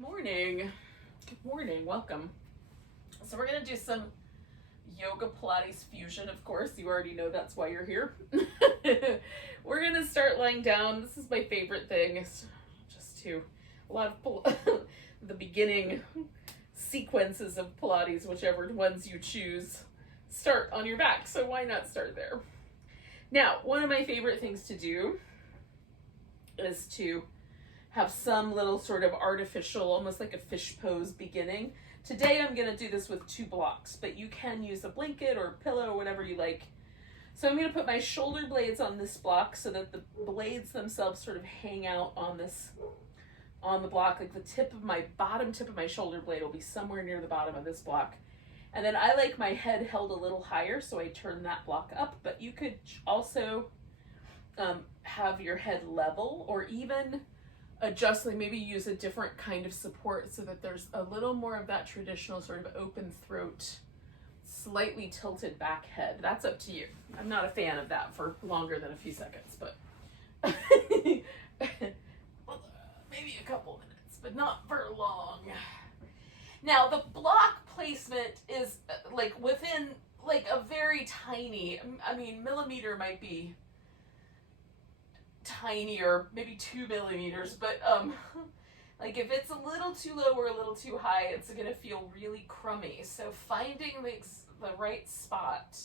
Morning. Good morning. Welcome. So we're going to do some yoga Pilates fusion, of course. You already know that's why you're here. We're going to start lying down. This is my favorite thing. It's just to a lot of the beginning sequences of Pilates, whichever ones you choose, start on your back. So why not start there? Now, one of my favorite things to do is to have some little sort of artificial, almost like a fish pose beginning. Today I'm going to do this with 2 blocks, but you can use a blanket or a pillow or whatever you like. So I'm going to put my shoulder blades on this block so that the blades themselves sort of hang out on the block. Like the bottom tip of my shoulder blade will be somewhere near the bottom of this block. And then I like my head held a little higher, so I turn that block up, but you could also have your head level, or even adjust, like maybe use a different kind of support so that there's a little more of that traditional sort of open throat, slightly tilted back head. That's up to you. I'm not a fan of that for longer than a few seconds, but maybe a couple minutes, but not for long. Now the block placement is like within like a very tiny, I mean, millimeter might be tiny, or maybe 2 millimeters, but like if it's a little too low or a little too high, it's gonna feel really crummy. So finding the right spot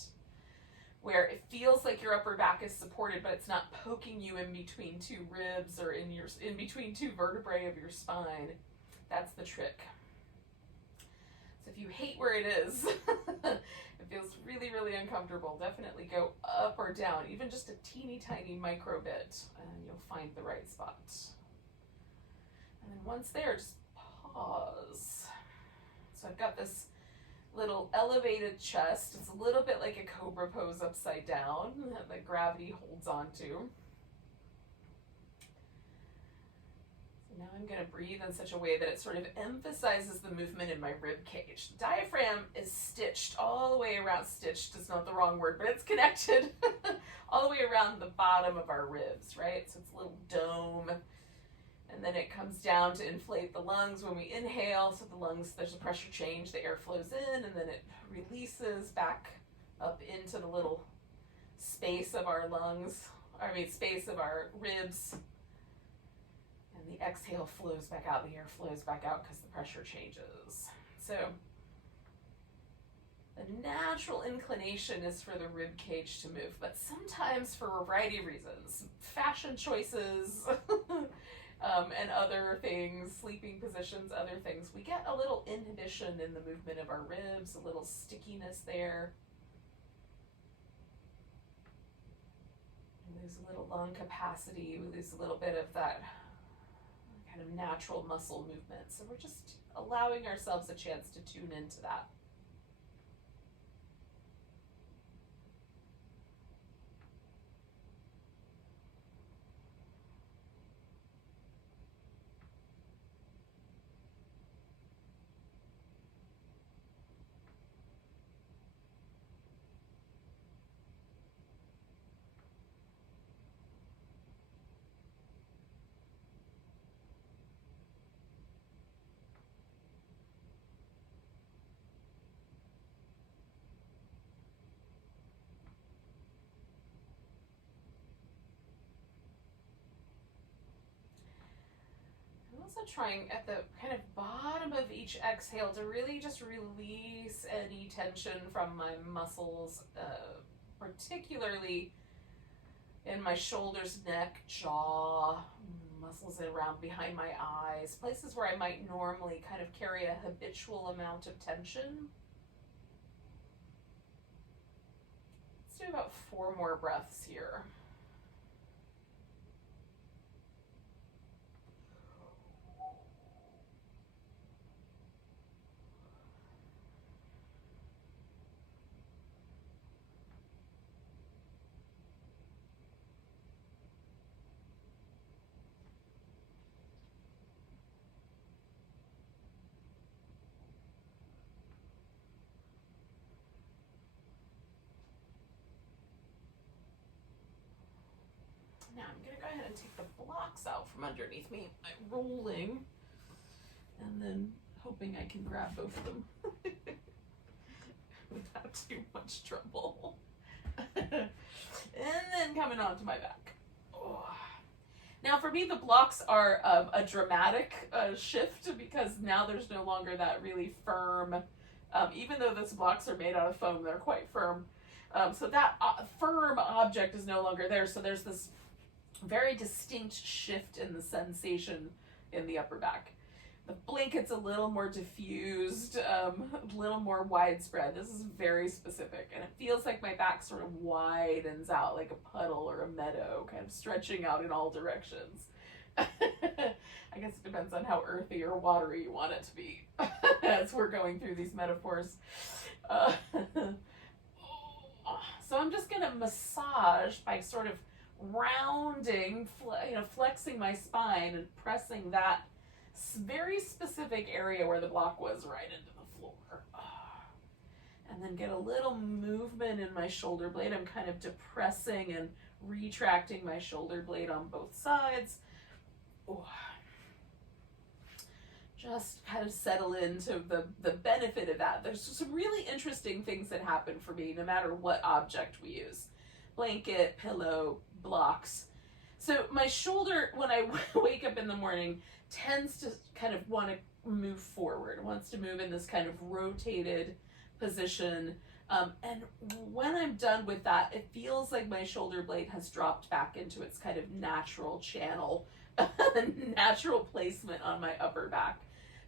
where it feels like your upper back is supported, but it's not poking you in between 2 ribs or in between 2 vertebrae of your spine, that's the trick. So if you hate where it is, it feels really, really uncomfortable, definitely go up or down, even just a teeny tiny micro bit, and you'll find the right spot. And then once there, just pause. So I've got this little elevated chest. It's a little bit like a cobra pose upside down that gravity holds onto. Now I'm going to breathe in such a way that it sort of emphasizes the movement in my rib cage. The diaphragm is stitched all the way around. Stitched is not the wrong word, but it's connected all the way around the bottom of our ribs, right? So it's a little dome. And then it comes down to inflate the lungs when we inhale. So the lungs, there's a pressure change. The air flows in, and then it releases back up into the little space of our lungs. Space of our ribs. The exhale flows back out, the air flows back out because the pressure changes. So the natural inclination is for the rib cage to move, but sometimes for a variety of reasons, fashion choices and other things, sleeping positions, other things, we get a little inhibition in the movement of our ribs, a little stickiness there. We lose a little lung capacity, we lose a little bit of that kind of natural muscle movement. So we're just allowing ourselves a chance to tune into that. Also trying at the kind of bottom of each exhale to really just release any tension from my muscles, particularly in my shoulders, neck, jaw, muscles around behind my eyes, places where I might normally kind of carry a habitual amount of tension. Let's do about 4 more breaths here. Now I'm going to go ahead and take the blocks out from underneath me. I'm rolling. And then hoping I can grab both of them without too much trouble. And then coming on to my back. Oh. Now for me, the blocks are a dramatic shift, because now there's no longer that really firm, even though those blocks are made out of foam, they're quite firm. So that firm object is no longer there. So there's this very distinct shift in the sensation in the upper back. The blanket's a little more diffused, a little more widespread. This is very specific, and it feels like my back sort of widens out like a puddle or a meadow, kind of stretching out in all directions. I guess it depends on how earthy or watery you want it to be as we're going through these metaphors. So I'm just going to massage by sort of rounding, flexing my spine and pressing that very specific area where the block was right into the floor. And then get a little movement in my shoulder blade. I'm kind of depressing and retracting my shoulder blade on both sides. Just kind of settle into the benefit of that. There's some really interesting things that happen for me no matter what object we use. Blanket, pillow, blocks. So my shoulder, when I wake up in the morning, tends to kind of want to move forward, wants to move in this kind of rotated position. And when I'm done with that, it feels like my shoulder blade has dropped back into its kind of natural channel, natural placement on my upper back.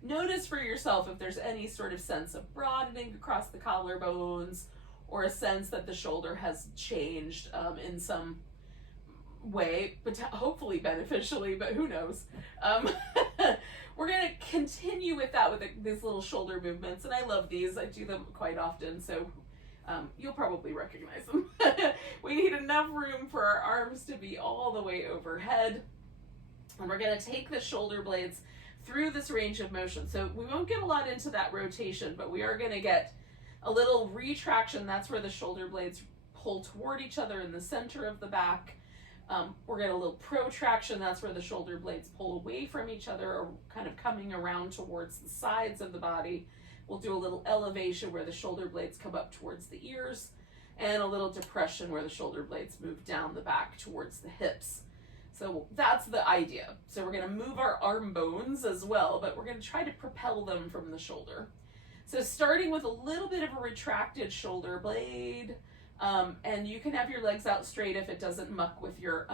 Notice for yourself if there's any sort of sense of broadening across the collarbones, or a sense that the shoulder has changed in some way, but hopefully beneficially, but who knows. We're going to continue with that with these little shoulder movements, and I love these. I do them quite often, so you'll probably recognize them. We need enough room for our arms to be all the way overhead, and we're going to take the shoulder blades through this range of motion. So we won't get a lot into that rotation, but we are going to get a little retraction. That's where the shoulder blades pull toward each other in the center of the back. We're getting a little protraction. That's where the shoulder blades pull away from each other, or kind of coming around towards the sides of the body. We'll do a little elevation where the shoulder blades come up towards the ears, and a little depression where the shoulder blades move down the back towards the hips. So that's the idea. So we're going to move our arm bones as well, but we're going to try to propel them from the shoulder. So starting with a little bit of a retracted shoulder blade, and you can have your legs out straight if it doesn't muck with your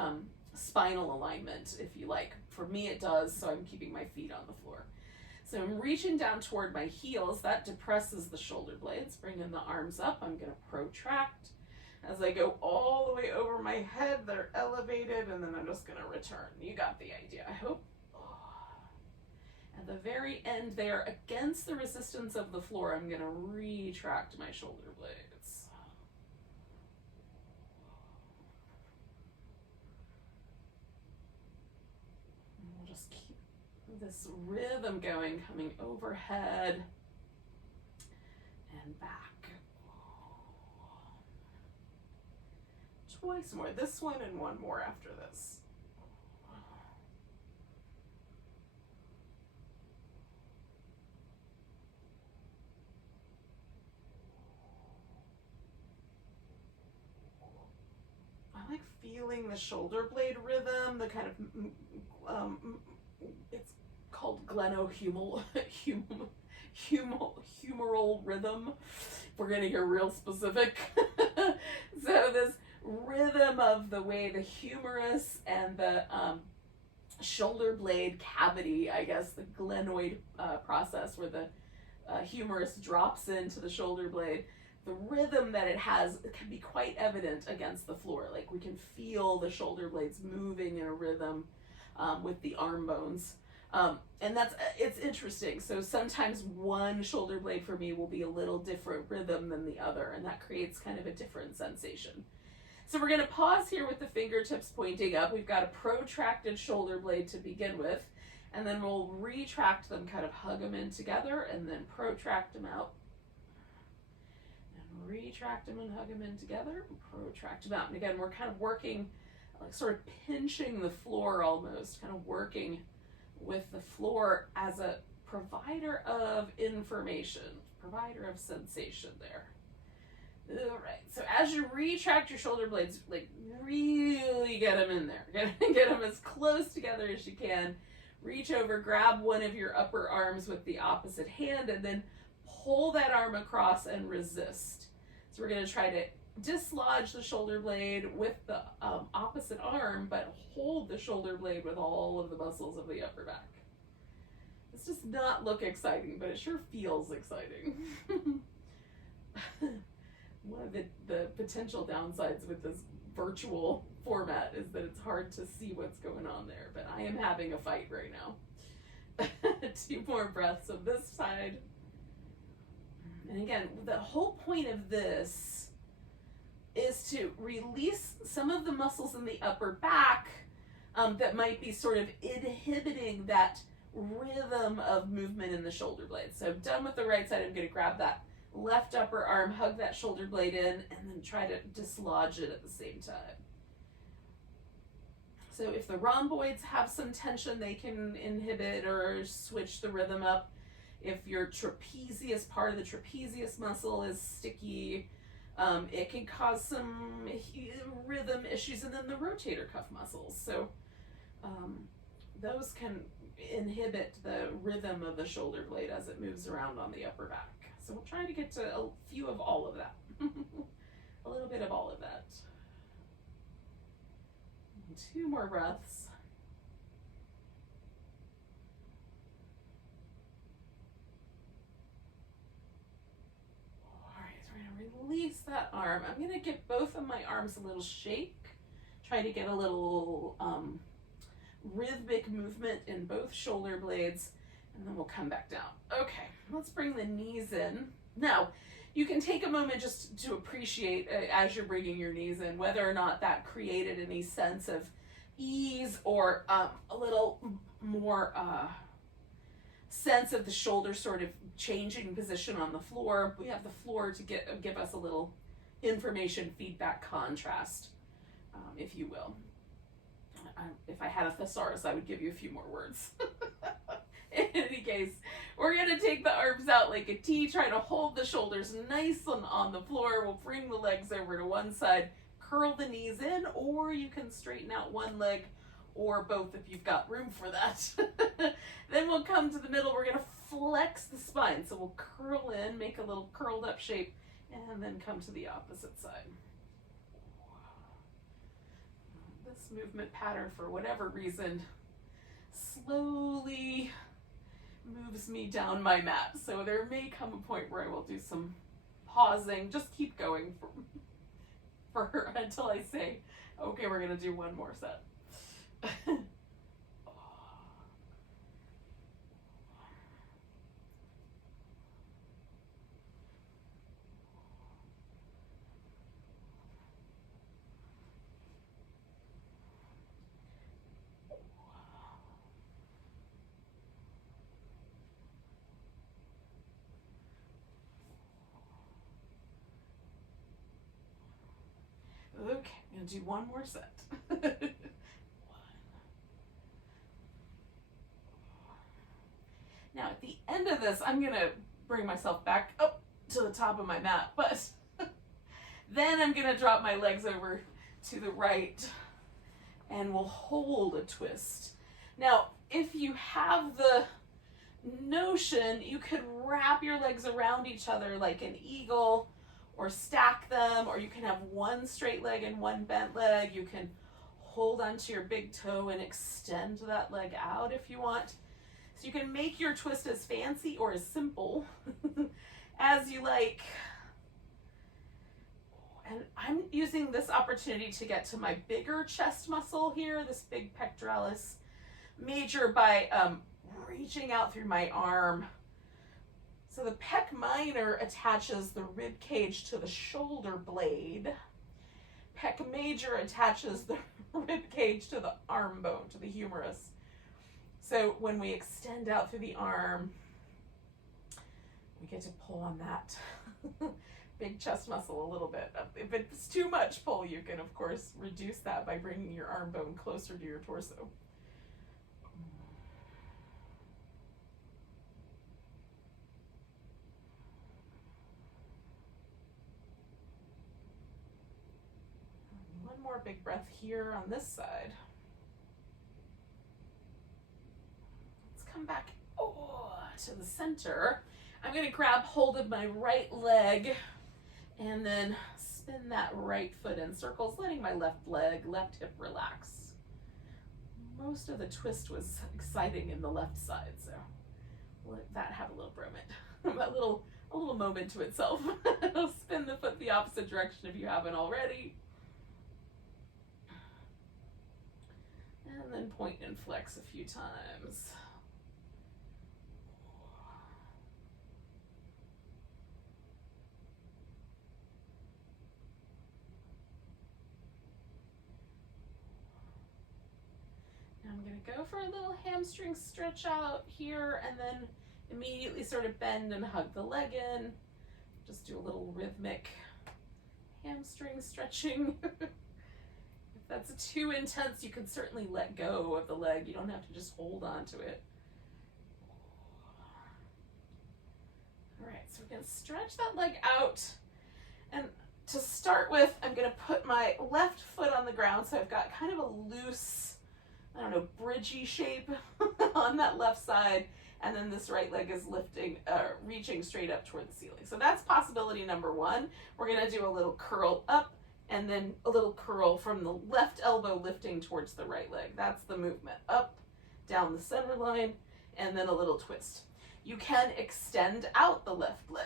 spinal alignment, if you like. For me it does, so I'm keeping my feet on the floor. So I'm reaching down toward my heels. That depresses the shoulder blades. Bringing the arms up, I'm going to protract. As I go all the way over my head, they're elevated, and then I'm just going to return. You got the idea, I hope. At the very end there, against the resistance of the floor, I'm going to retract my shoulder blades. And we'll just keep this rhythm going, coming overhead and back. Twice more. This one and one more after this. I like feeling the shoulder blade rhythm, the kind of, it's called glenohumeral humeral rhythm. We're going to get real specific. So this rhythm of the way the humerus and the shoulder blade cavity, I guess, the glenoid process where the humerus drops into the shoulder blade, the rhythm that it has can be quite evident against the floor. Like we can feel the shoulder blades moving in a rhythm with the arm bones. And it's interesting. So sometimes one shoulder blade for me will be a little different rhythm than the other, and that creates kind of a different sensation. So we're going to pause here with the fingertips pointing up. We've got a protracted shoulder blade to begin with, and then we'll retract them, kind of hug them in together, and then protract them out. And retract them and hug them in together, and protract them out. And again, we're kind of working, like sort of pinching the floor almost, kind of working with the floor as a provider of information, provider of sensation there. All right, so as you retract your shoulder blades, like really get them in there. Get them as close together as you can. Reach over, grab one of your upper arms with the opposite hand, and then pull that arm across and resist. So we're going to try to dislodge the shoulder blade with the opposite arm, but hold the shoulder blade with all of the muscles of the upper back. This does not look exciting, but it sure feels exciting. One of the potential downsides with this virtual format is that it's hard to see what's going on there, but I am having a fight right now. 2 more breaths of this side. And again, the whole point of this is to release some of the muscles in the upper back that might be sort of inhibiting that rhythm of movement in the shoulder blades. So done with the right side, I'm going to grab that left upper arm, hug that shoulder blade in, and then try to dislodge it at the same time. So if the rhomboids have some tension, they can inhibit or switch the rhythm up. If your trapezius, part of the trapezius muscle is sticky, it can cause some rhythm issues, and then the rotator cuff muscles. So those can inhibit the rhythm of the shoulder blade as it moves around on the upper back. So we'll try to get to a few of all of that. A little bit of all of that. 2 more breaths. All right, so we're going to release that arm. I'm going to give both of my arms a little shake. Try to get a little rhythmic movement in both shoulder blades, and then we'll come back down. Okay, let's bring the knees in. Now, you can take a moment just to appreciate as you're bringing your knees in, whether or not that created any sense of ease or a little more sense of the shoulder sort of changing position on the floor. We have the floor to give us a little information, feedback, contrast, if you will. If I had a thesaurus, I would give you a few more words. In any case, we're going to take the arms out like a T, try to hold the shoulders nice on the floor. We'll bring the legs over to one side, curl the knees in, or you can straighten out one leg or both if you've got room for that. Then we'll come to the middle. We're going to flex the spine. So we'll curl in, make a little curled up shape, and then come to the opposite side. This movement pattern, for whatever reason, slowly moves me down my mat. So there may come a point where I will do some pausing. Just keep going for until I say, okay, we're going to do one more set. Okay, I'm going to do one more set. Now at the end of this, I'm going to bring myself back up to the top of my mat, but then I'm going to drop my legs over to the right and we'll hold a twist. Now, if you have the notion, you could wrap your legs around each other like an eagle, or stack them, or you can have one straight leg and one bent leg. You can hold onto your big toe and extend that leg out if you want. So you can make your twist as fancy or as simple as you like. And I'm using this opportunity to get to my bigger chest muscle here, this big pectoralis major, by reaching out through my arm. So the pec minor attaches the rib cage to the shoulder blade. Pec major attaches the rib cage to the arm bone, to the humerus. So when we extend out through the arm, we get to pull on that big chest muscle a little bit. If it's too much pull, you can, of course, reduce that by bringing your arm bone closer to your torso. big breath here on this side. Let's come back to the center. I'm going to grab hold of my right leg and then spin that right foot in circles, letting my left leg, left hip relax. Most of the twist was exciting in the left side, so let that have a little moment, a little moment to itself. Spin the foot the opposite direction if you haven't already. And then point and flex a few times. I'm going to go for a little hamstring stretch out here and then immediately sort of bend and hug the leg in. Just do a little rhythmic hamstring stretching. If that's too intense, you can certainly let go of the leg. You don't have to just hold on to it. All right, so we're going to stretch that leg out. And to start with, I'm going to put my left foot on the ground so I've got kind of a loose, I don't know, bridgey shape on that left side, and then this right leg is lifting, reaching straight up toward the ceiling. So that's possibility number one. We're gonna do a little curl up and then a little curl from the left elbow lifting towards the right leg. That's the movement. Up, down the center line, and then a little twist. You can extend out the left leg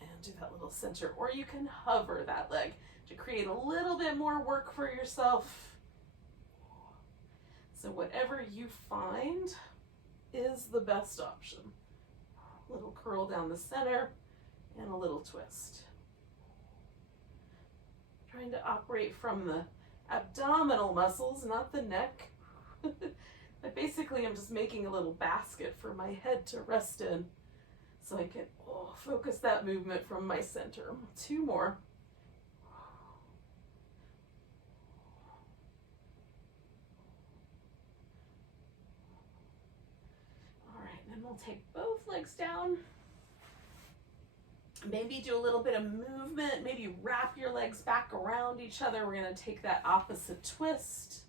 and do that little center, or you can hover that leg to create a little bit more work for yourself. So whatever you find is the best option. A little curl down the center and a little twist. Trying to operate from the abdominal muscles, not the neck. But basically I'm just making a little basket for my head to rest in so I can focus that movement from my center. 2 more. And we'll take both legs down. Maybe do a little bit of movement. Maybe wrap your legs back around each other. We're going to take that opposite twist.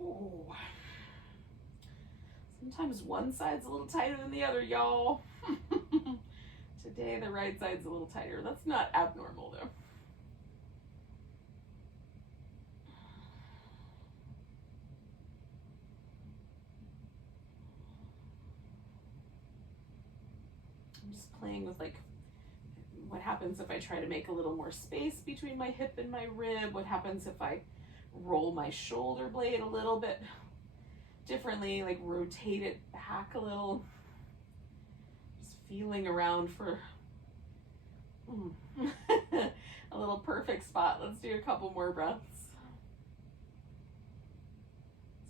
Ooh. Sometimes one side's a little tighter than the other, y'all. Today the right side's a little tighter. That's not abnormal though. Playing with like what happens if I try to make a little more space between my hip and my rib. What happens if I roll my shoulder blade a little bit differently, like rotate it back a little. Just feeling around for a little perfect spot. Let's do a couple more breaths.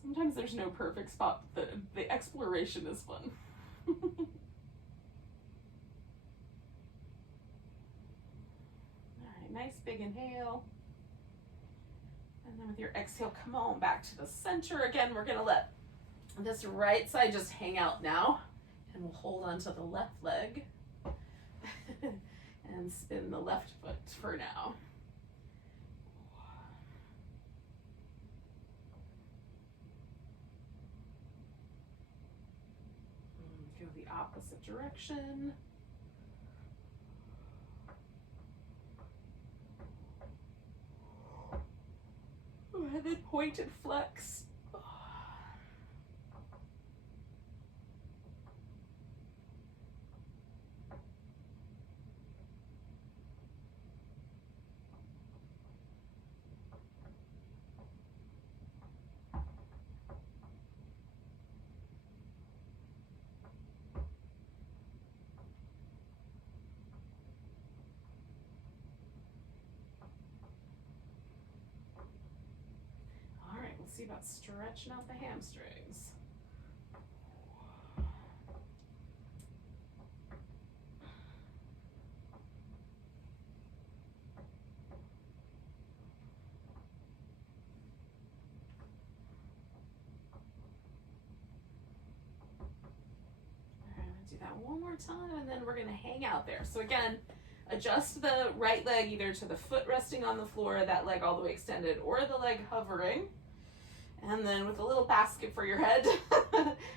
Sometimes there's no perfect spot, but the exploration is fun. Nice big inhale. And then with your exhale, come on back to the center. Again, we're going to let this right side just hang out now. And we'll hold on to the left leg and spin the left foot for now. Go the opposite direction. And then point and flex. See about stretching out the hamstrings. All right, I'm gonna do that one more time and then we're gonna hang out there. So again, Adjust the right leg either to the foot resting on the floor, that leg all the way extended, or the leg hovering. And then with a little basket for your head,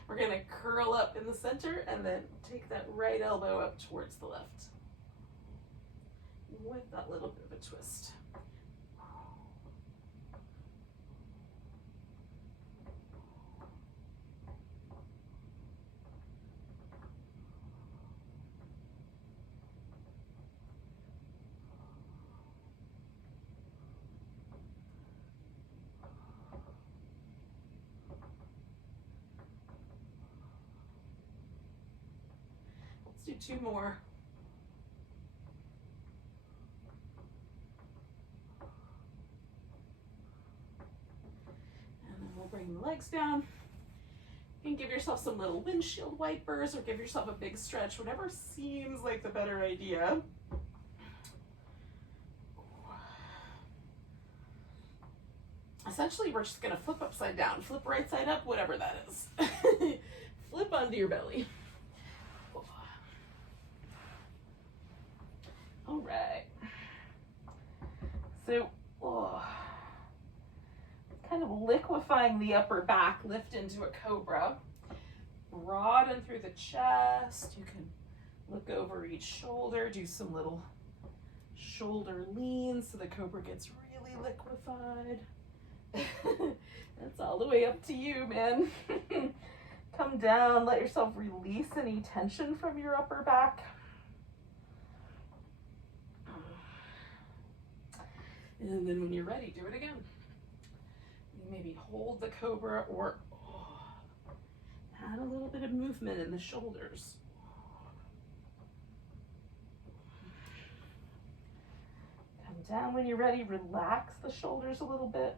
we're going to curl up in the center and then take that right elbow up towards the left with that little bit of a twist. Let's do 2 more. And then we'll bring the legs down. You can give yourself some little windshield wipers or give yourself a big stretch, whatever seems like the better idea. Essentially, we're just going to flip upside down, flip right side up, whatever that is. Flip onto your belly. All right. So, kind of liquefying the upper back, lift into a cobra. Broaden through the chest. You can look over each shoulder, do some little shoulder leans so the cobra gets really liquefied. That's all the way up to you, man. Come down, let yourself release any tension from your upper back. And then when you're ready, do it again. You maybe hold the cobra or add a little bit of movement in the shoulders. Come down when you're ready, relax the shoulders a little bit.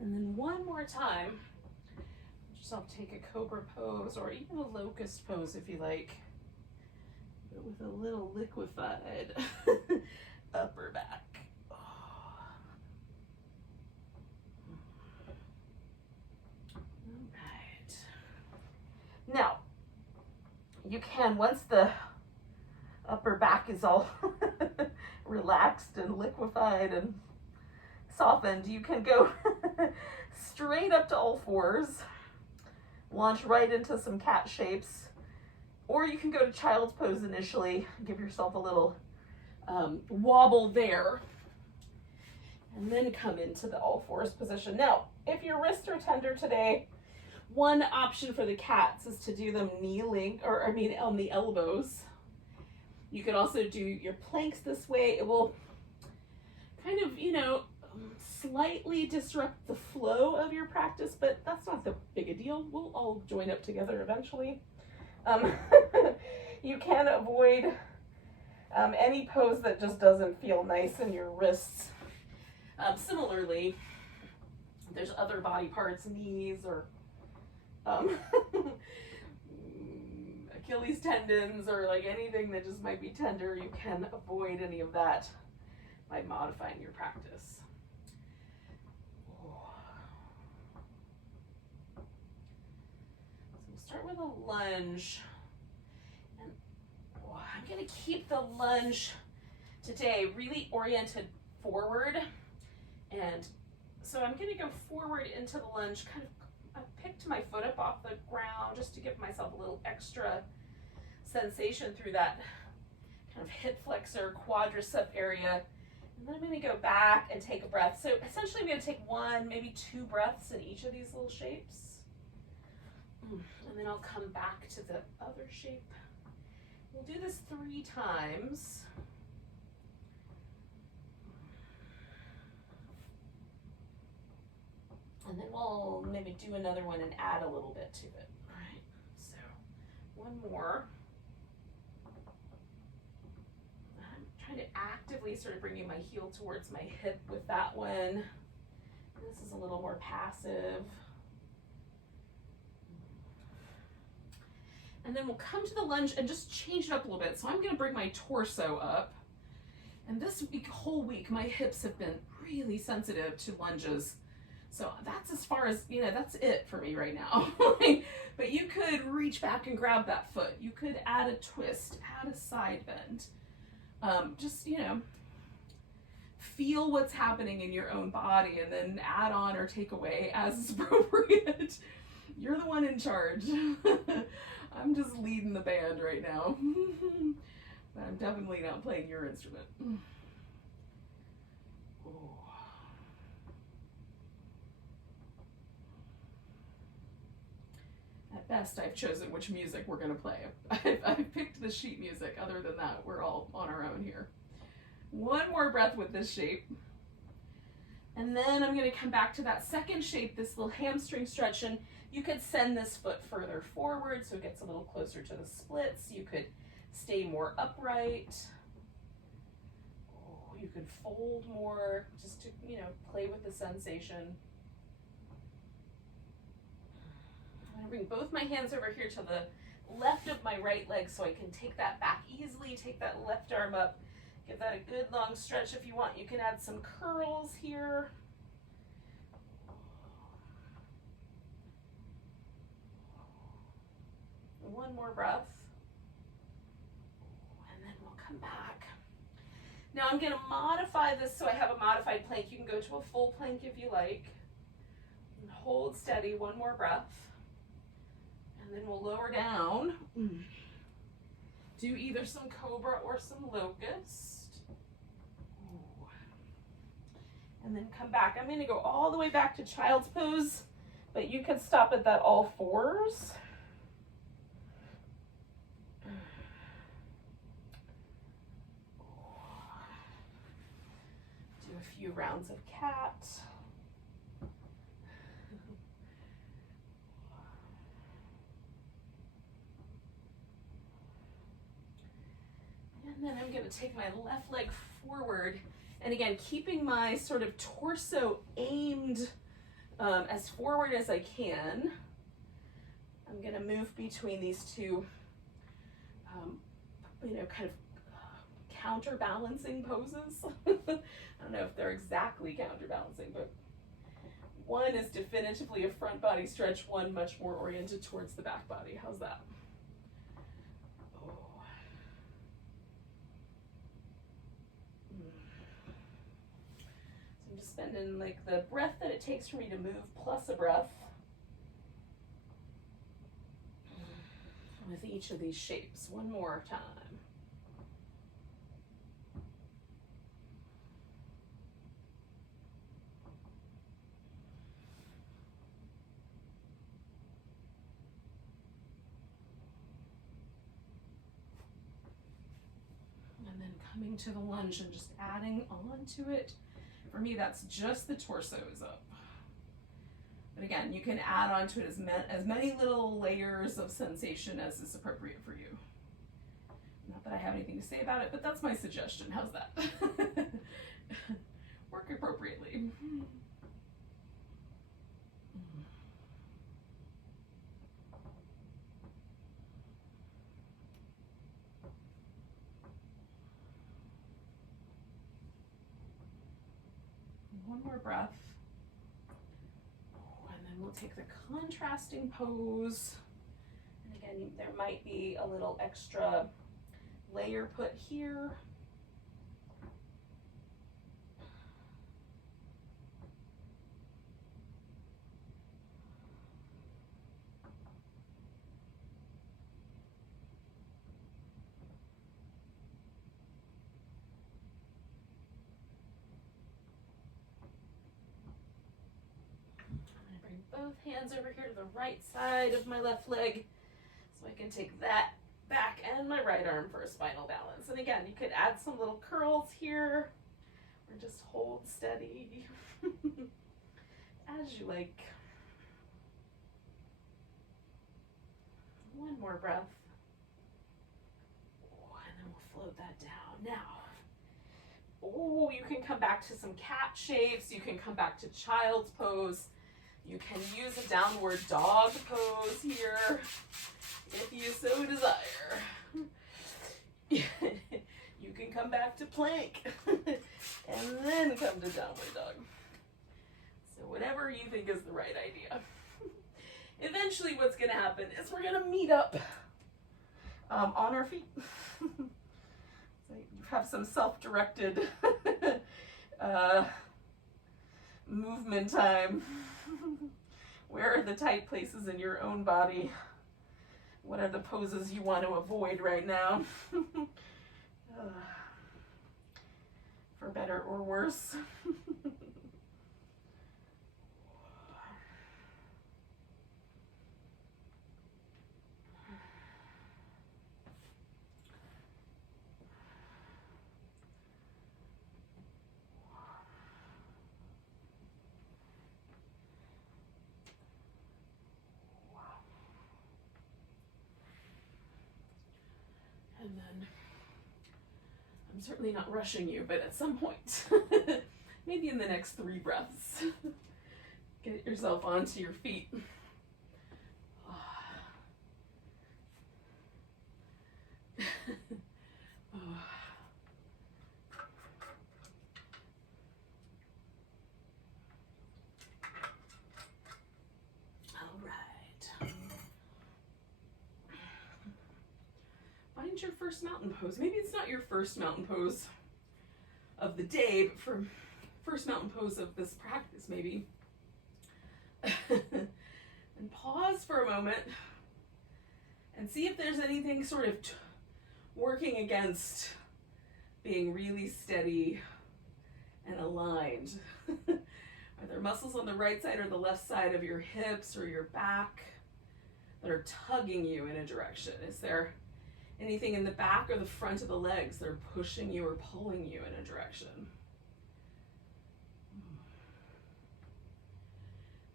And then one more time, yourself take a cobra pose or even a locust pose if you like, but with a little liquefied upper back. All right. Now, you can, once the upper back is all relaxed and liquefied and softened, you can go straight up to all fours, launch right into some cat shapes, or you can go to child's pose initially, give yourself a little wobble there, and then come into the all fours position. Now, if your wrists are tender today, one option for the cats is to do them kneeling, or on the elbows. You could also do your planks this way. It will kind of, slightly disrupt the flow of your practice, but that's not the big a deal. We'll all join up together eventually. You can avoid any pose that just doesn't feel nice in your wrists. Similarly, there's other body parts, knees or Achilles tendons or like anything that just might be tender. You can avoid any of that by modifying your practice. Start with a lunge, and I'm going to keep the lunge today really oriented forward, and so I'm going to go forward into the lunge, kind of I picked my foot up off the ground just to give myself a little extra sensation through that kind of hip flexor quadricep area, and then I'm going to go back and take a breath. So essentially I'm going to take 1, maybe 2 breaths in each of these little shapes. And then I'll come back to the other shape. We'll do this 3 times. And then we'll maybe do another one and add a little bit to it. All right, so 1 more. I'm trying to actively sort of bringing my heel towards my hip with that one. This is a little more passive. And then we'll come to the lunge and just change it up a little bit. So I'm going to bring my torso up. And this week, whole week, my hips have been really sensitive to lunges. So that's as far as, that's it for me right now. But you could reach back and grab that foot. You could add a twist, add a side bend. Just, feel what's happening in your own body and then add on or take away as is appropriate. You're the one in charge. I'm just leading the band right now. But I'm definitely not playing your instrument. At best, I've chosen which music we're going to play. I've picked the sheet music. Other than that, we're all on our own here. One more breath with this shape. And then I'm going to come back to that second shape, this little hamstring stretch. And you could send this foot further forward so it gets a little closer to the splits. You could stay more upright. Oh, you could fold more just to, play with the sensation. I'm going to bring both my hands over here to the left of my right leg so I can take that back easily, take that left arm up. Give that a good long stretch if you want. You can add some curls here. One more breath. And then we'll come back. Now I'm going to modify this so I have a modified plank. You can go to a full plank if you like. And hold steady, one more breath. And then we'll lower down. Do either some cobra or some locust. And then come back. I'm going to go all the way back to child's pose, but you can stop at that all fours. Do a few rounds of cat. And then I'm going to take my left leg forward. And again, keeping my sort of torso aimed as forward as I can. I'm going to move between these two, kind of counterbalancing poses. I don't know if they're exactly counterbalancing, but one is definitively a front body stretch, one much more oriented towards the back body. How's that? Spending like the breath that it takes for me to move plus a breath with each of these shapes. One more time. And then coming to the lunge and just adding on to it. For me, that's just the torso is up. But again, you can add on to it as many little layers of sensation as is appropriate for you. Not that I have anything to say about it, but that's my suggestion. How's that? Work appropriately. One more breath. And then we'll take the contrasting pose. And again, there might be a little extra layer put here. Both hands over here to the right side of my left leg so I can take that back and my right arm for a spinal balance. And again, you could add some little curls here or just hold steady as you like. One more breath. And then we'll float that down. Now, you can come back to some cat shapes. You can come back to child's pose. You can use a downward dog pose here if you so desire. You can come back to plank. And and then come to downward dog. So whatever you think is the right idea. Eventually what's going to happen is we're going to meet up on our feet. So you have some self-directed movement time. Where are the tight places in your own body? What are the poses you want to avoid right now? For better or worse. And then, I'm certainly not rushing you, but at some point, maybe in the next 3 breaths, get yourself onto your feet. Find your first mountain pose. Maybe it's not your first mountain pose of the day, but for first mountain pose of this practice, maybe. And pause for a moment and see if there's anything sort of working against being really steady and aligned. Are there muscles on the right side or the left side of your hips or your back that are tugging you in a direction? Is there anything in the back or the front of the legs that are pushing you or pulling you in a direction?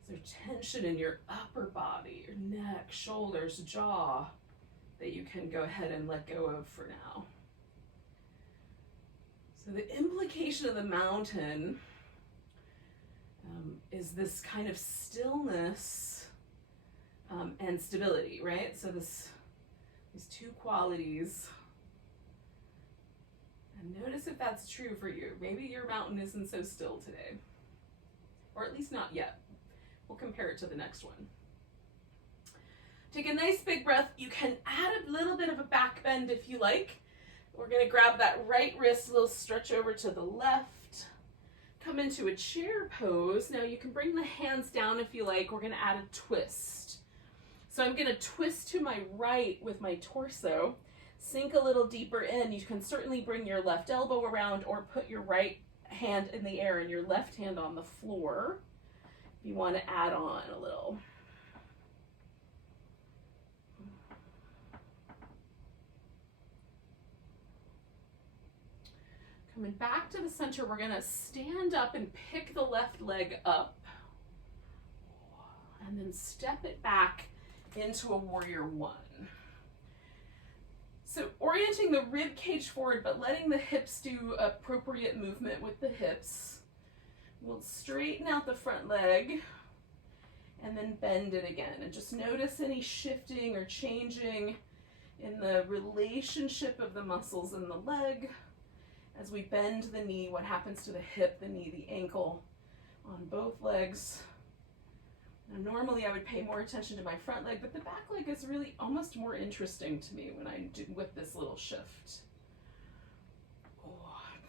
Is there tension in your upper body, your neck, shoulders, jaw that you can go ahead and let go of for now? So the implication of the mountain is this kind of stillness and stability, right? So these 2 qualities. And notice if that's true for you. Maybe your mountain isn't so still today, or at least not yet. We'll compare it to the next one. Take a nice big breath. You can add a little bit of a back bend if you like. We're going to grab that right wrist, a little stretch over to the left. Come into a chair pose. Now you can bring the hands down if you like. We're going to add a twist. So I'm going to twist to my right with my torso, sink a little deeper in. You can certainly bring your left elbow around or put your right hand in the air and your left hand on the floor if you want to add on a little. Coming back to the center, we're going to stand up and pick the left leg up and then step it back into a warrior 1. So orienting the rib cage forward, but letting the hips do appropriate movement with the hips. We'll straighten out the front leg and then bend it again. And just notice any shifting or changing in the relationship of the muscles in the leg. As we bend the knee, what happens to the hip, the knee, the ankle on both legs. Now, normally I would pay more attention to my front leg, but the back leg is really almost more interesting to me when I do with this little shift.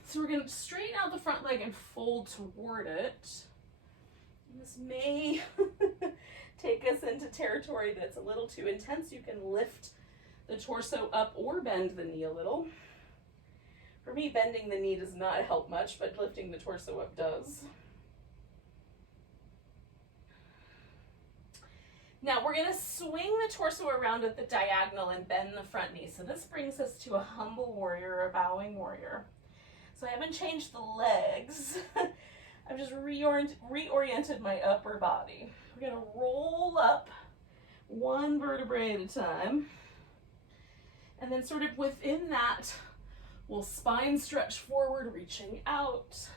So we're going to straighten out the front leg and fold toward it. And this may take us into territory that's a little too intense. You can lift the torso up or bend the knee a little. For me, bending the knee does not help much, but lifting the torso up does. Now we're going to swing the torso around at the diagonal and bend the front knee. So this brings us to a humble warrior, or a bowing warrior. So I haven't changed the legs. I've just reoriented my upper body. We're going to roll up 1 vertebrae at a time. And then sort of within that, we'll spine stretch forward, reaching out,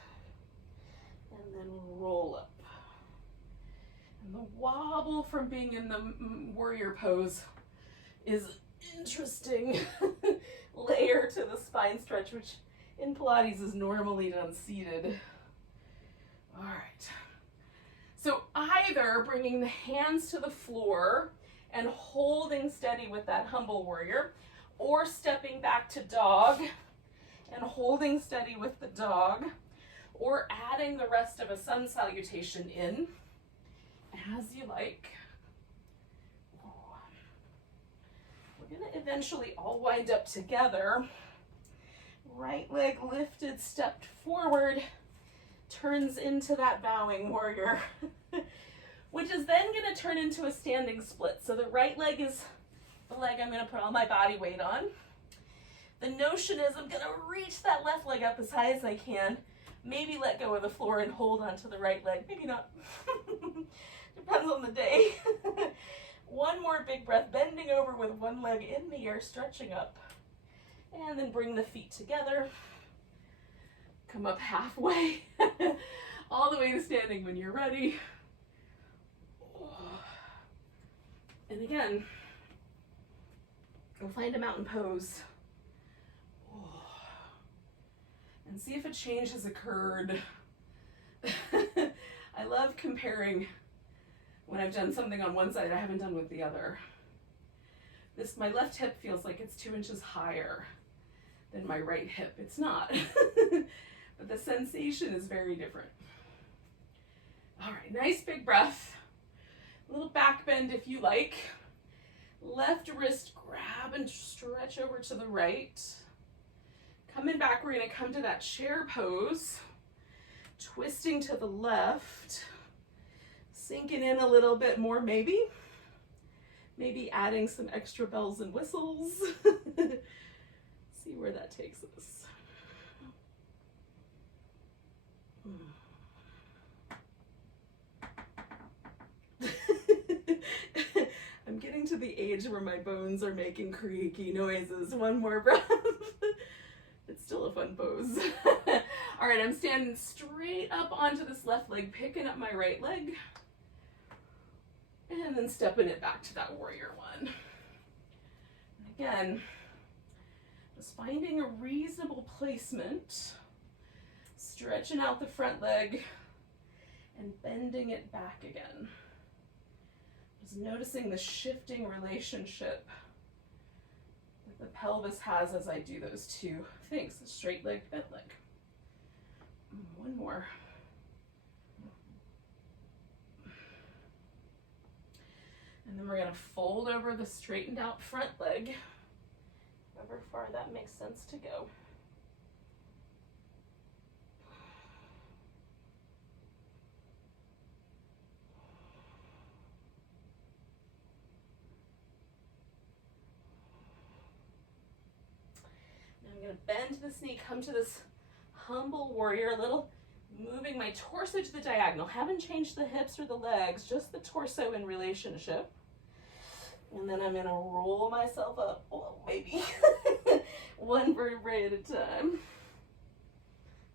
and then roll up. And the wobble from being in the warrior pose is interesting layer to the spine stretch, which in Pilates is normally done seated. All right. So either bringing the hands to the floor and holding steady with that humble warrior, or stepping back to dog and holding steady with the dog, or adding the rest of a sun salutation in, as you like. We're gonna eventually all wind up together. Right leg lifted, stepped forward, turns into that bowing warrior, which is then gonna turn into a standing split. So the right leg is the leg I'm gonna put all my body weight on. The notion is I'm gonna reach that left leg up as high as I can, maybe let go of the floor and hold onto the right leg, maybe not. Depends on the day. One more big breath, bending over with one leg in the air, stretching up. And then bring the feet together. Come up halfway, all the way to standing when you're ready. And again, go find a mountain pose. And see if a change has occurred. I love comparing when I've done something on one side I haven't done with the other. My left hip feels like it's 2 inches higher than my right hip. It's not, but the sensation is very different. All right, nice big breath. A little back bend if you like. Left wrist grab and stretch over to the right. Coming back, we're gonna come to that chair pose. Twisting to the left. Sinking in a little bit more maybe. Maybe adding some extra bells and whistles. See where that takes us. I'm getting to the age where my bones are making creaky noises. One more breath. It's still a fun pose. All right, I'm standing straight up onto this left leg, picking up my right leg, and then stepping it back to that warrior one. And again, just finding a reasonable placement, stretching out the front leg, and bending it back again. Just noticing the shifting relationship that the pelvis has as I do those two things, the straight leg, bent leg. One more. And then we're gonna fold over the straightened out front leg, however far that makes sense to go. Now I'm gonna bend this knee, come to this humble warrior, a little moving my torso to the diagonal. Haven't changed the hips or the legs, just the torso in relationship. And then I'm gonna roll myself up, well, maybe one vertebrae at a time.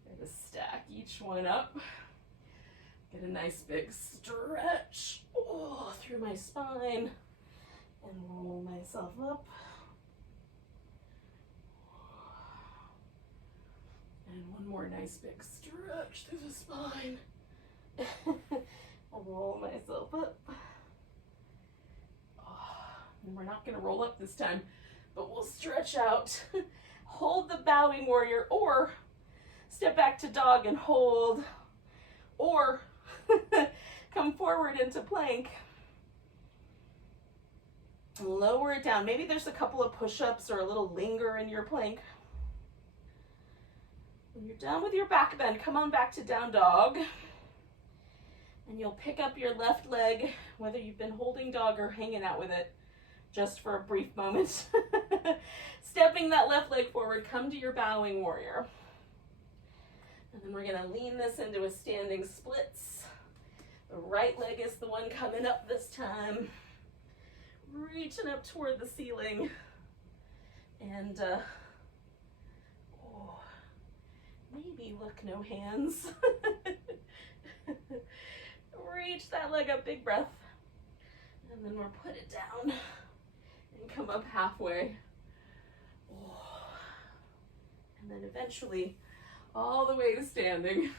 I just stack each one up. Get a nice big stretch through my spine and roll myself up. And one more nice big stretch through the spine. I'll roll myself up. And we're not gonna roll up this time, but we'll stretch out. Hold the bowing warrior, or step back to dog and hold, or come forward into plank. Lower it down. Maybe there's a couple of push-ups or a little linger in your plank. When you're done with your back bend, come on back to down dog. And you'll pick up your left leg, whether you've been holding dog or hanging out with it, just for a brief moment. Stepping that left leg forward, come to your bowing warrior. And then we're gonna lean this into a standing splits. The right leg is the one coming up this time. Reaching up toward the ceiling. And maybe look, no hands. Reach that leg up, big breath. And then we'll put it down and come up halfway. And then eventually all the way to standing.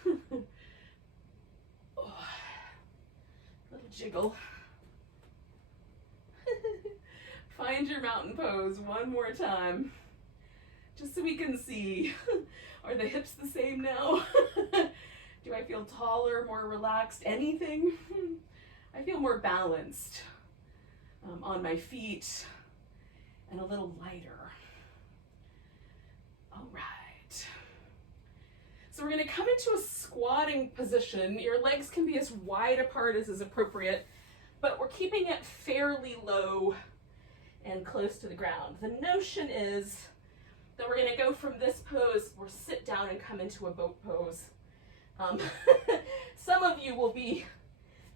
Oh, little jiggle. Find your mountain pose one more time, just so we can see. Are the hips the same now? Do I feel taller, more relaxed, anything? I feel more balanced on my feet and a little lighter. All right. So we're gonna come into a squatting position. Your legs can be as wide apart as is appropriate, but we're keeping it fairly low and close to the ground. The notion is that we're gonna go from this pose, or sit down and come into a boat pose. Some of you will be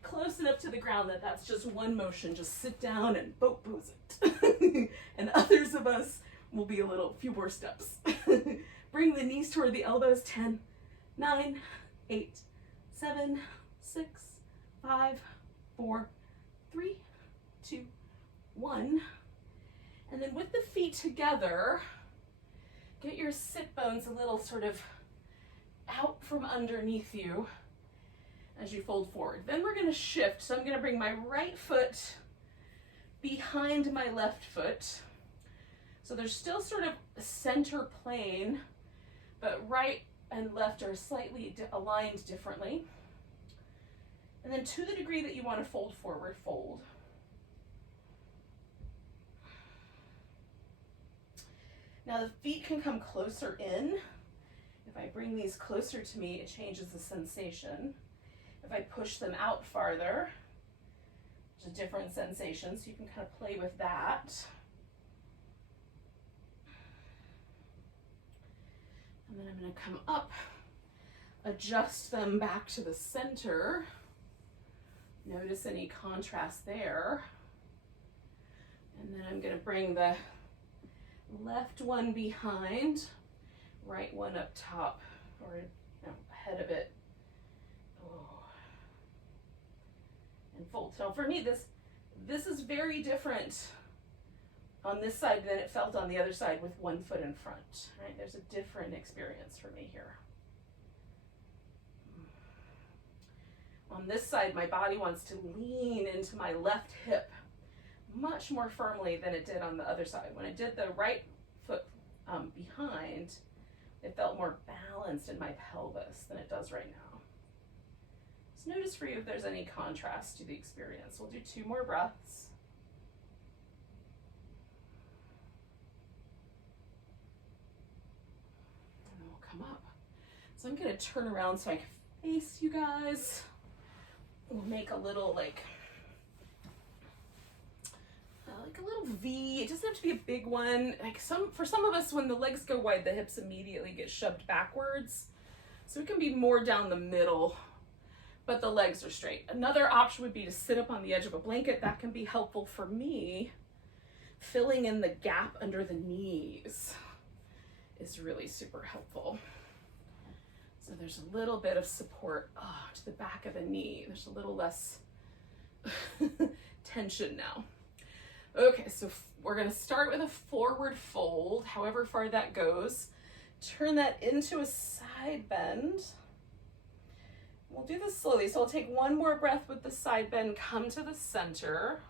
close enough to the ground that that's just one motion, just sit down and boat pose it. And others of us will be a few more steps. Bring the knees toward the elbows. 10, 9, 8, 7, 6, 5, 4, 3, 2, 1. And then with the feet together, get your sit bones a little sort of out from underneath you as you fold forward. Then we're gonna shift. So I'm gonna bring my right foot behind my left foot. So there's still sort of a center plane, but right and left are slightly aligned differently. And then to the degree that you want to fold forward, fold. Now the feet can come closer in. If I bring these closer to me, it changes the sensation. If I push them out farther, there's a different sensation, so you can kind of play with that. And then I'm going to come up, adjust them back to the center. Notice any contrast there. And then I'm going to bring the left one behind, right one up top, or no, ahead of it. Oh. And fold. So for me, this is very different on this side than it felt on the other side with one foot in front, right? There's a different experience for me here. On this side, my body wants to lean into my left hip much more firmly than it did on the other side. When I did the right foot behind, it felt more balanced in my pelvis than it does right now. So notice for you if there's any contrast to the experience. We'll do 2 more breaths. And then we'll come up. So I'm gonna turn around so I can face you guys. We'll make a little like a little V. It doesn't have to be a big one. For some of us, when the legs go wide, the hips immediately get shoved backwards. So it can be more down the middle, but the legs are straight. Another option would be to sit up on the edge of a blanket. That can be helpful for me. Filling in the gap under the knees is really super helpful. So there's a little bit of support to the back of the knee. There's a little less tension now. Okay, so we're gonna start with a forward fold, however far that goes. Turn that into a side bend. We'll do this slowly. So I'll take one more breath with the side bend, come to the center,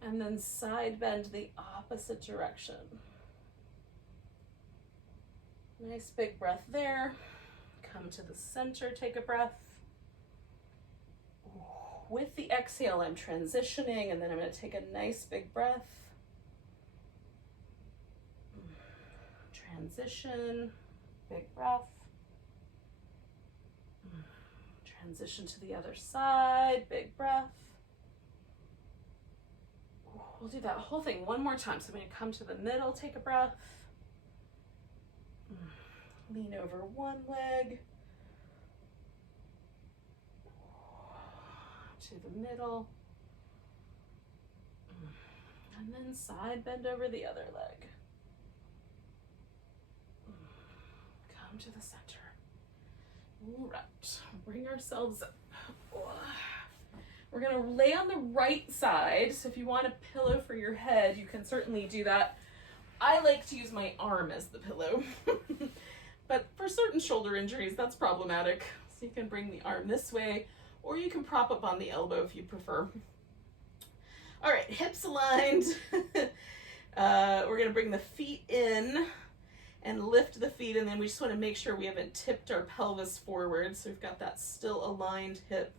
and then side bend the opposite direction. Nice big breath there. Come to the center, take a breath. With the exhale, I'm transitioning, and then I'm going to take a nice big breath. Transition, big breath. Transition to the other side, big breath. We'll do that whole thing one more time. So I'm going to come to the middle, take a breath. Lean over one leg. To the middle, and then side bend over the other leg. Come to the center. All right, bring ourselves up. We're gonna lay on the right side, so if you want a pillow for your head, you can certainly do that, I like to use my arm as the pillow. But for certain shoulder injuries, that's problematic. So you can bring the arm this way, or you can prop up on the elbow if you prefer. All right, hips aligned. We're gonna bring the feet in and lift the feet, and then we just wanna make sure we haven't tipped our pelvis forward. So we've got that still aligned hip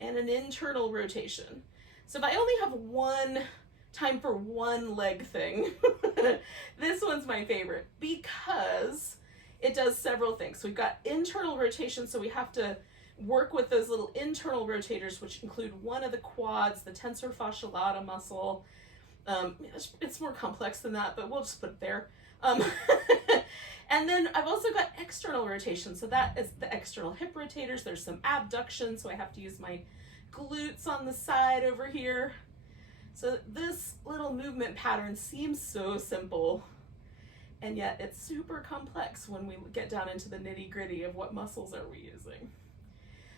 and an internal rotation. So if I only have one time for one leg thing, this one's my favorite because it does several things. So we've got internal rotation, so we have to work with those little internal rotators, which include one of the quads, the tensor fasciae lata muscle. It's more complex than that, but we'll just put it there. And then I've also got external rotation, so that is the external hip rotators. There's some abduction, so I have to use my glutes on the side over here. So this little movement pattern seems so simple, and yet it's super complex when we get down into the nitty-gritty of what muscles are we using.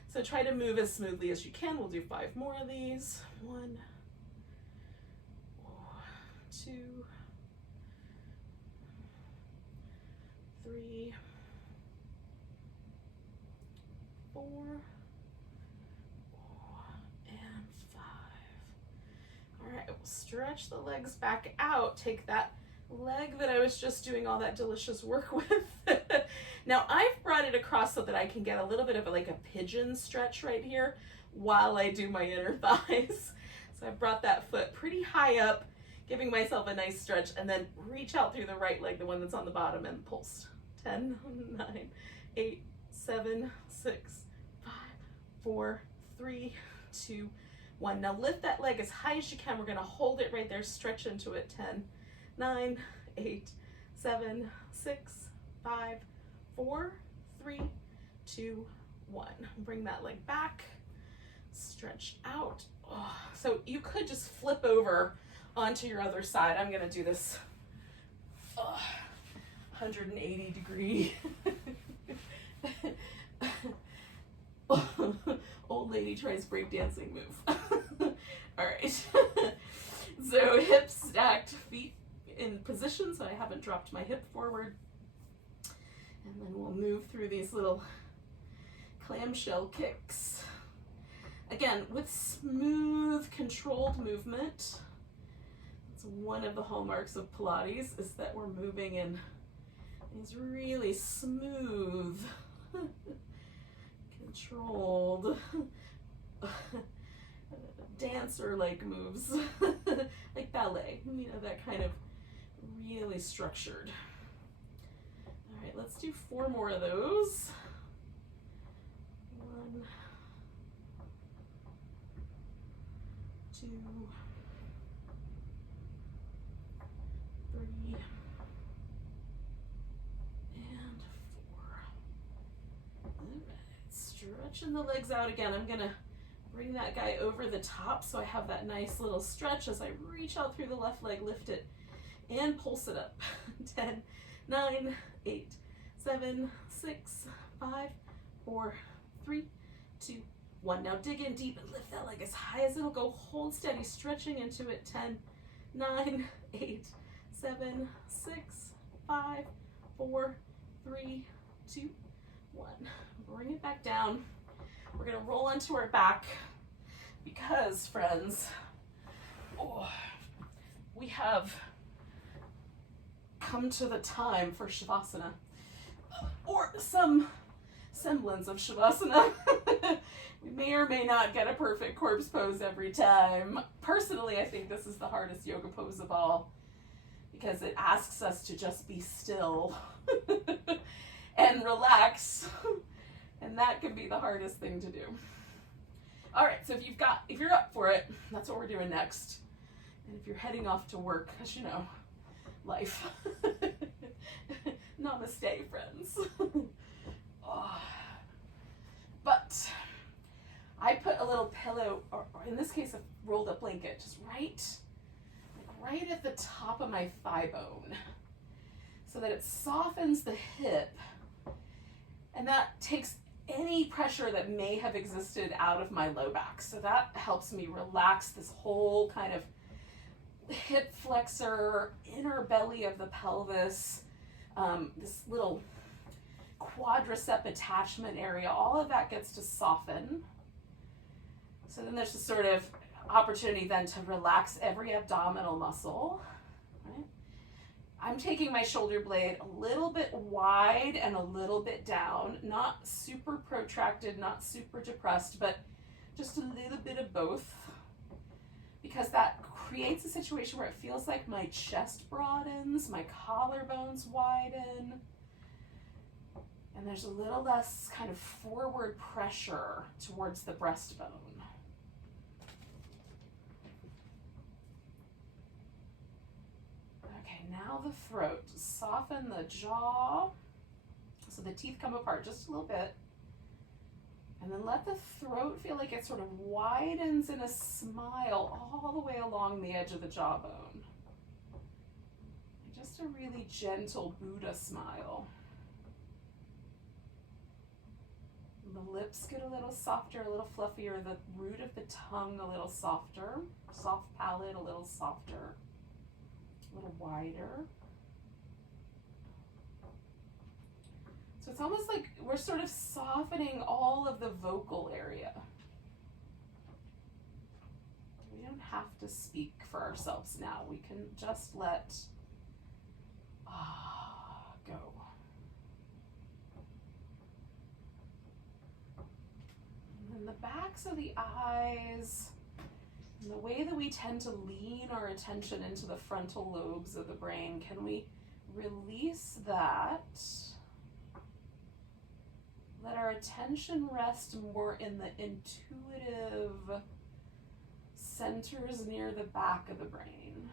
So try to move as smoothly as you can. We'll do 5 more of these. 1, 2, 3, 4, and 5. All right, we'll stretch the legs back out. Take that leg that I was just doing all that delicious work with. Now I've brought it across so that I can get a little bit of like a pigeon stretch right here while I do my inner thighs. So I've brought that foot pretty high up, giving myself a nice stretch, and then reach out through the right leg, the one that's on the bottom, and pulse. 10, 9, 8, 7, 6, 5, 4, 3, 2, 1. Now lift that leg as high as you can. We're gonna hold it right there, stretch into it. 10, 9, 8, 7, 6, 5, 4, 3, 2, 1. Bring that leg back, stretch out. Oh, so you could just flip over onto your other side. I'm gonna do this 180 degree old lady tries breakdancing move. All right. So hips stacked, feet in position, so I haven't dropped my hip forward. And then we'll move through these little clamshell kicks. Again, with smooth, controlled movement. It's one of the hallmarks of Pilates, is that we're moving in these really smooth, controlled, dancer-like moves, like ballet, you know, that kind of really structured. All right, let's do 4 more of those. 1, 2, 3, and 4. All right, stretching the legs out again. I'm gonna bring that guy over the top so I have that nice little stretch as I reach out through the left leg, lift it, and pulse it up. 10, 9, 8, 7, 6, 5, 4, 3, 2, 1. Now dig in deep and lift that leg as high as it'll go. Hold steady, stretching into it. 10, 9, 8, 7, 6, 5, 4, 3, 2, 1. Bring it back down. We're gonna roll onto our back because, friends, we have come to the time for Shavasana, or some semblance of Shavasana. We may or may not get a perfect corpse pose every time. Personally, I think this is the hardest yoga pose of all because it asks us to just be still and relax. And that can be the hardest thing to do. All right, so if you're up for it, that's what we're doing next. And if you're heading off to work, because you know, life. Namaste, friends. But I put a little pillow, or in this case, a rolled up blanket, just right at the top of my thigh bone, so that it softens the hip, and that takes any pressure that may have existed out of my low back. So that helps me relax this whole kind of hip flexor, inner belly of the pelvis, this little quadricep attachment area, all of that gets to soften. So then there's this sort of opportunity then to relax every abdominal muscle, right? I'm taking my shoulder blade a little bit wide and a little bit down, not super protracted, not super depressed, but just a little bit of both, because that creates a situation where it feels like my chest broadens, my collarbones widen, and there's a little less kind of forward pressure towards the breastbone. Okay, now the throat. Soften the jaw so the teeth come apart just a little bit. And then let the throat feel like it sort of widens in a smile all the way along the edge of the jawbone. Just a really gentle Buddha smile. The lips get a little softer, a little fluffier, the root of the tongue a little softer, soft palate a little softer, a little wider. So it's almost like we're sort of softening all of the vocal area. We don't have to speak for ourselves now. We can just let go. And then the backs of the eyes, and the way that we tend to lean our attention into the frontal lobes of the brain, can we release that? Let our attention rest more in the intuitive centers near the back of the brain.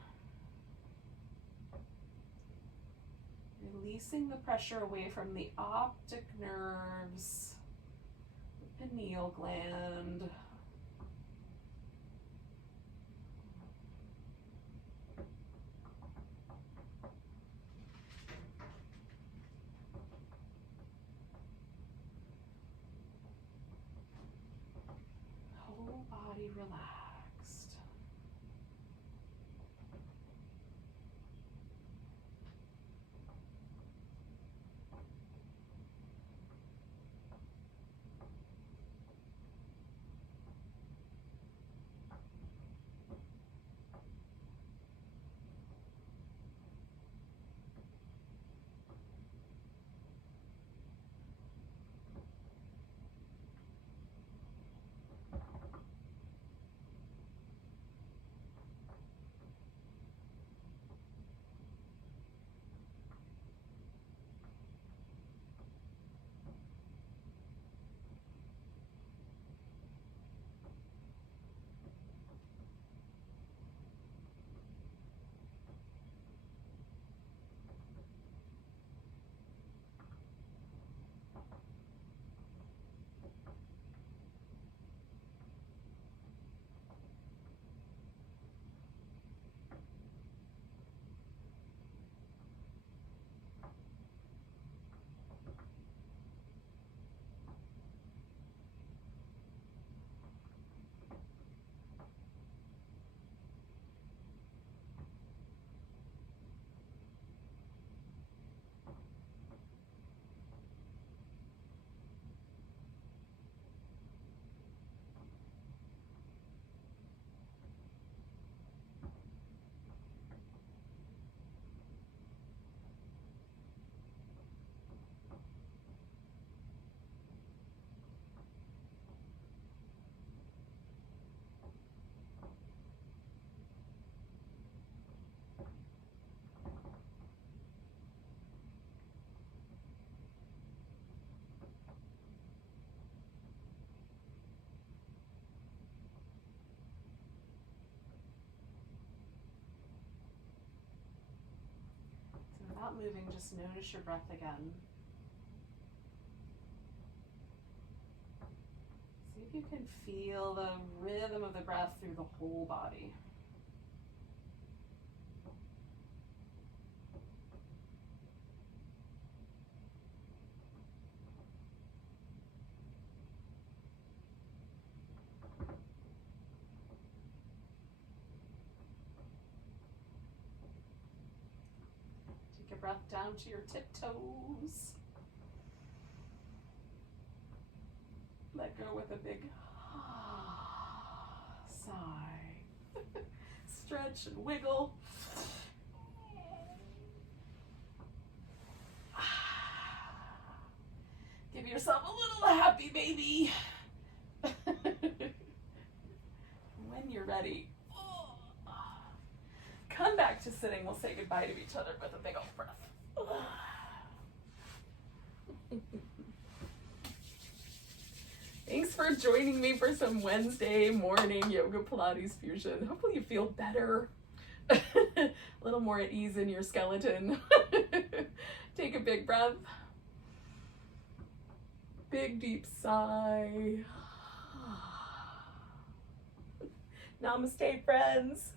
Releasing the pressure away from the optic nerves, the pineal gland. Whole body relaxed. Without moving, just notice your breath again. See if you can feel the rhythm of the breath through the whole body. breath down to your tiptoes. Let go with a big sigh. Stretch and wiggle. Give yourself a little happy baby. When you're ready, come back to sitting. We'll say goodbye to each other with a big old breath. Thanks for joining me for some Wednesday morning yoga Pilates fusion. Hopefully you feel better, a little more at ease in your skeleton. Take a big breath. Big deep sigh. Namaste, friends.